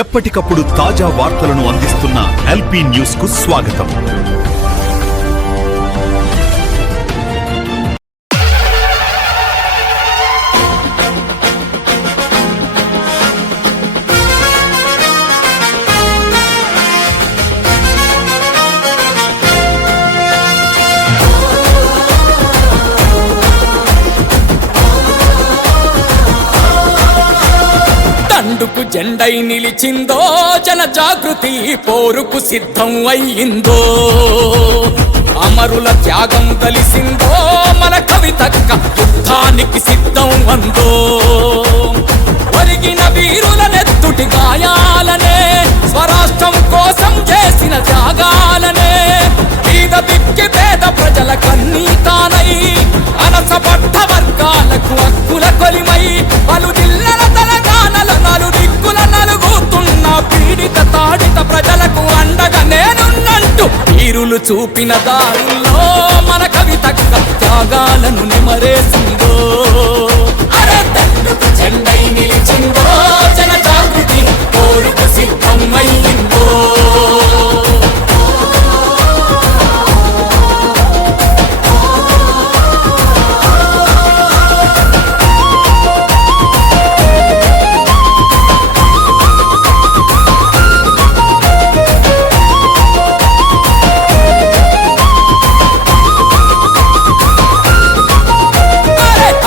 ఎప్పటికప్పుడు తాజా వార్తలను అందిస్తున్న ఎల్పీ న్యూస్ కు స్వాగతం. తండుకు జెండై నిలిచిందో జన జాగృతి పోరుకు సిద్ధం అయ్యిందో అమరుల త్యాగం కలిసిందో మన కవితక్క యుద్ధానికి సిద్ధం అందో ఒరిగిన వీరుల నెత్తుటి గాయాలనే స్వరాష్ట్రం కోసం చేసిన త్యాగాలనే పేద దిక్కి పేద ప్రజల కన్నీతానై అనసపడ్డ వర్గాలకు హక్కుల కొలిమై పలు జిల్లల తెలంగాణల నలు దిక్కుల నలుగుతున్న పీడిత తాడిత ప్రజలకు అండగా నేనున్నంటూ వీరులు చూపిన దారుల్లో మన కవితక్క త్యాగాలను నిమరేసిందో అరే తండ్రుకు జెండై నిలిచిందో జన జాగృతి కోరుకు సిద్ధం అయ్యిందో.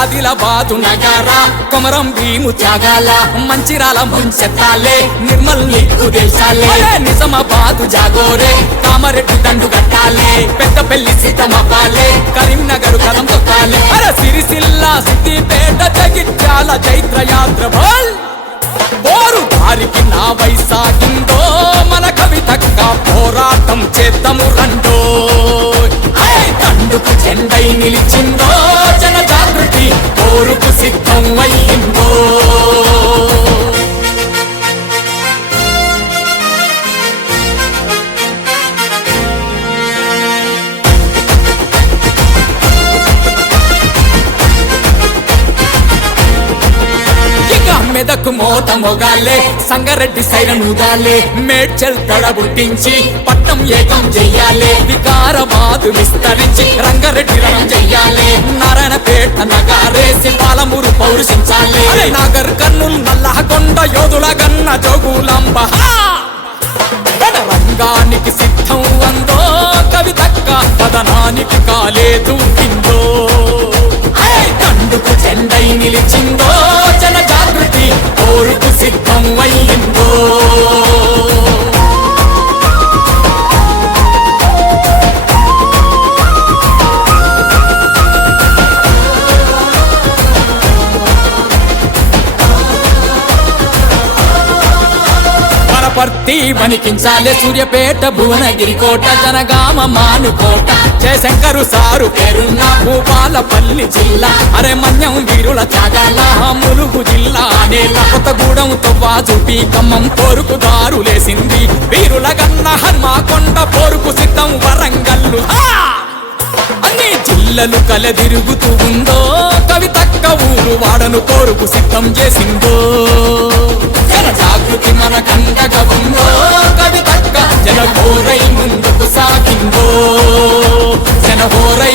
ఆదిలాబాదు నగర కొమరం భీము త్యాగాల మంచిరాల ముంచెత్తాలే నిర్మల్ నీకు దేశాలే నిజామాబాదు జాగోరే కామారెడ్డి దండు కట్టాలే పెద్దపల్లి సీతమ్మపాలే కరీంనగర్ కదం తొక్కాలే అరే సిరిసిల్ల సిద్దిపేట జగిత్యాల చైత్ర యాత్ర పోరు దారికి నా వైసాగిందో మన కవితక్క పోరాటం చేద్దాము రండో తండుకు జెండై నిలిచిందో జన జాగృతి పోరుకు సిద్ధం అయ్యిందో. మెదకు మోత మొగాలే సంగారెడ్డి సైరన్ ఊదాలే మేడ్చల్ తడబుట్టించి పట్నం ఏకం చెయ్యాలే వికారాబాదు విస్తరించి రంగారెడ్డి రణం చెయ్యాలే నారాయణపేట నగారేసి పాలమూరు పౌరుషించాలే నాగర్ కర్నూలు నల్లహకొండ యోధుల గన్న జోగులాంబ రంగానికి సిద్ధం అందో కవితక్క పదనానికి కాలే దూకిందో తండుకు జెండై నిలిచిందో జన జాగృతి పోరుకు సిద్ధం అయ్యిందో. పర్తి వణికించాలే సూర్యపేట భువనగిరి కోట జనగామ మానుకోట జయశంకరు సారు పేరున్న భూపాలపల్లి జిల్లా అరే మన్యం వీరుల త్యాగాల ములుగు జిల్లా నేల కొత్తగూడెం తొవ్వాజుపి ఖమ్మం పోరుకు దారులేసింది వీరుల గన్న హన్మకొండ పోరుకు సిద్ధం వరంగల్లు అన్ని జిల్లలు కలదిరుగుతూ ఉందో కవితక్క ఊరు వాడను పోరుకు సిద్ధం చేసిందో జన జాగృతి మన కండగా ఉందో కవితక్క జన హోరై ముందుకు సాగిందో జన హోరై